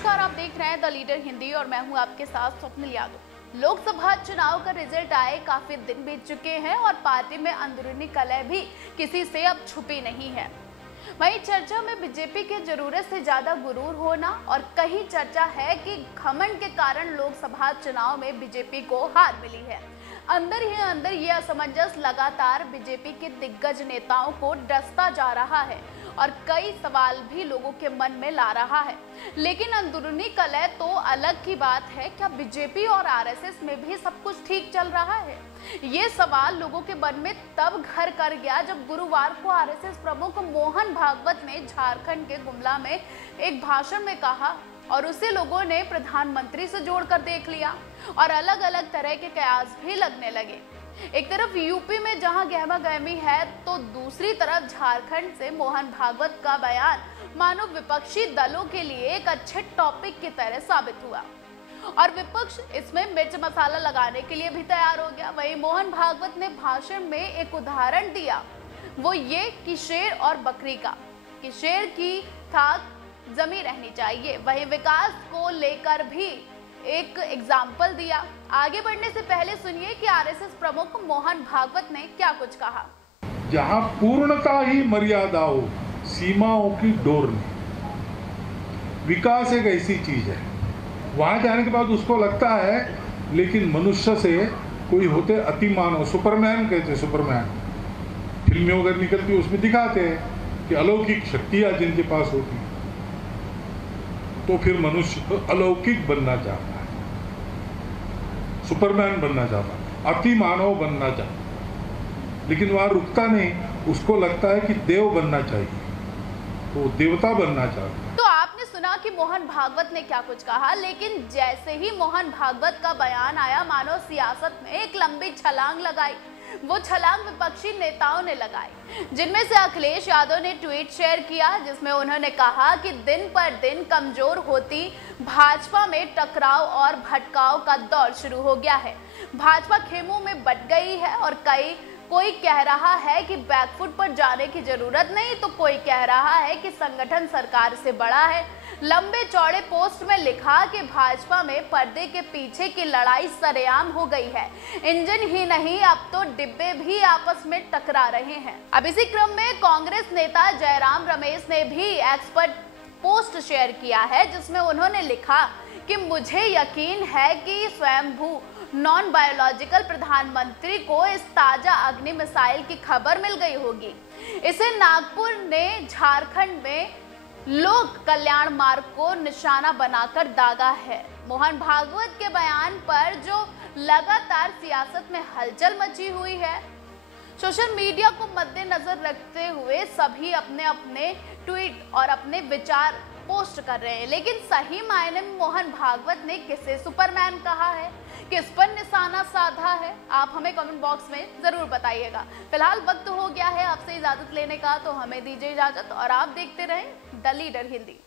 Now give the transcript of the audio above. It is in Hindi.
नमस्कार, आप देख रहे हैं द लीडर हिंदी और मैं हूं आपके साथ स्वप्निल यादव। लोकसभा चुनाव का रिजल्ट आए काफी दिन बीत चुके हैं और पार्टी में अंदरूनी कलह भी किसी से अब छुपी नहीं है। वहीं चर्चा में बीजेपी के जरूरत से ज्यादा गुरूर होना और कहीं चर्चा है कि घमंड के कारण लोकसभा चुनाव में बीजेपी को हार मिली है। अंदर ही अंदर ये असमंजस लगातार बीजेपी के दिग्गज नेताओं को डसता जा रहा है और कई सवाल भी लोगों के मन में ला रहा है। लेकिन अंदरूनी कलह तो अलग की बात है, क्या बीजेपी और आरएसएस में भी सब कुछ ठीक चल रहा है? ये सवाल लोगों के मन में तब घर कर गया जब गुरुवार को आरएसएस प्रमुख मोहन भागवत ने झारखंड के गुमला में एक भाषण में कहा और उसे लोगों ने प्रधानमंत्री से जोड़कर देख लिया और अलग अलग तरह के कयास भी लगने लगे। एक तरफ यूपी में जहां गहमा गहमी है तो दूसरी तरफ झारखंड से मोहन भागवत का बयान मानो विपक्षी दलों के लिए एक अच्छे टॉपिक की तरह साबित हुआ और विपक्ष इसमें मिर्च मसाला लगाने के लिए भी तैयार हो गया। वहीं मोहन भागवत ने भाषण में एक उदाहरण दिया, वो ये कि शेर और बकरी का, कि शेर की थाक जमी रहनी चाहिए। वहीं विकास को लेकर भी एक एग्जाम्पल दिया। आगे बढ़ने से पहले सुनिए कि आरएसएस प्रमुख मोहन भागवत ने क्या कुछ कहा। जहां पूर्णता ही मर्यादा हो, सीमाओं की डोर नहीं। विकास एक ऐसी चीज है, वहां जाने के बाद उसको लगता है लेकिन मनुष्य से कोई होते अतिमानव, सुपरमैन कहते, सुपरमैन फिल्में वगैरह निकलती उसमें दिखाते हैं कि अलौकिक शक्तियां जिनके पास होती, तो फिर मनुष्य अलौकिक बनना चाहता है, सुपरमैन बनना चाहता है, अति मानव बनना चाहता है, लेकिन वहां रुकता नहीं, उसको लगता है कि देव बनना चाहिए, तो देवता बनना चाहता है। तो आपने सुना कि मोहन भागवत ने क्या कुछ कहा, लेकिन जैसे ही मोहन भागवत का बयान आया मानो सियासत में एक लंबी छलांग लगाई। वो छलांग विपक्षी नेताओं ने लगाई, जिनमें से अखिलेश यादव ने ट्वीट शेयर किया जिसमें उन्होंने कहा कि दिन पर दिन कमजोर होती भाजपा में टकराव और भटकाव का दौर शुरू हो गया है। भाजपा खेमों में बंट गई है और कोई कह रहा है कि बैकफुट पर जाने की जरूरत नहीं, तो कोई कह रहा है कि संगठन सरकार से बड़ा है। लंबे चौड़े पोस्ट में लिखा कि भाजपा में पर्दे के पीछे की लड़ाई सरेआम हो गई है। इंजन ही नहीं, अब तो डिब्बे भी आपस में टकरा रहे हैं। अब इसी क्रम में कांग्रेस नेता जयराम रमेश ने भी एक्सपर्ट पोस्ट शेयर किया है जिसमें उन्होंने लिखा कि मुझे यकीन है कि स्वयंभू नॉन बायोलॉजिकल प्रधानमंत्री को इस ताजा अग्नि मिसाइल की खबर मिल गई होगी। इसे नागपुर ने झारखंड में लोक कल्याण मार्ग को निशाना बनाकर दागा है। मोहन भागवत के बयान पर जो लगातार सियासत में हलचल मची हुई है, सोशल मीडिया को मद्देनजर रखते हुए सभी अपने अपने ट्वीट और अपने विचार पोस्ट कर रहे हैं, लेकिन सही मायने में मोहन भागवत ने किसे सुपरमैन कहा है, किस पर निशाना साधा है, आप हमें कमेंट बॉक्स में जरूर बताइएगा। फिलहाल वक्त हो गया है आपसे इजाजत लेने का, तो हमें दीजिए इजाजत और आप देखते रहें द लीडर हिंदी।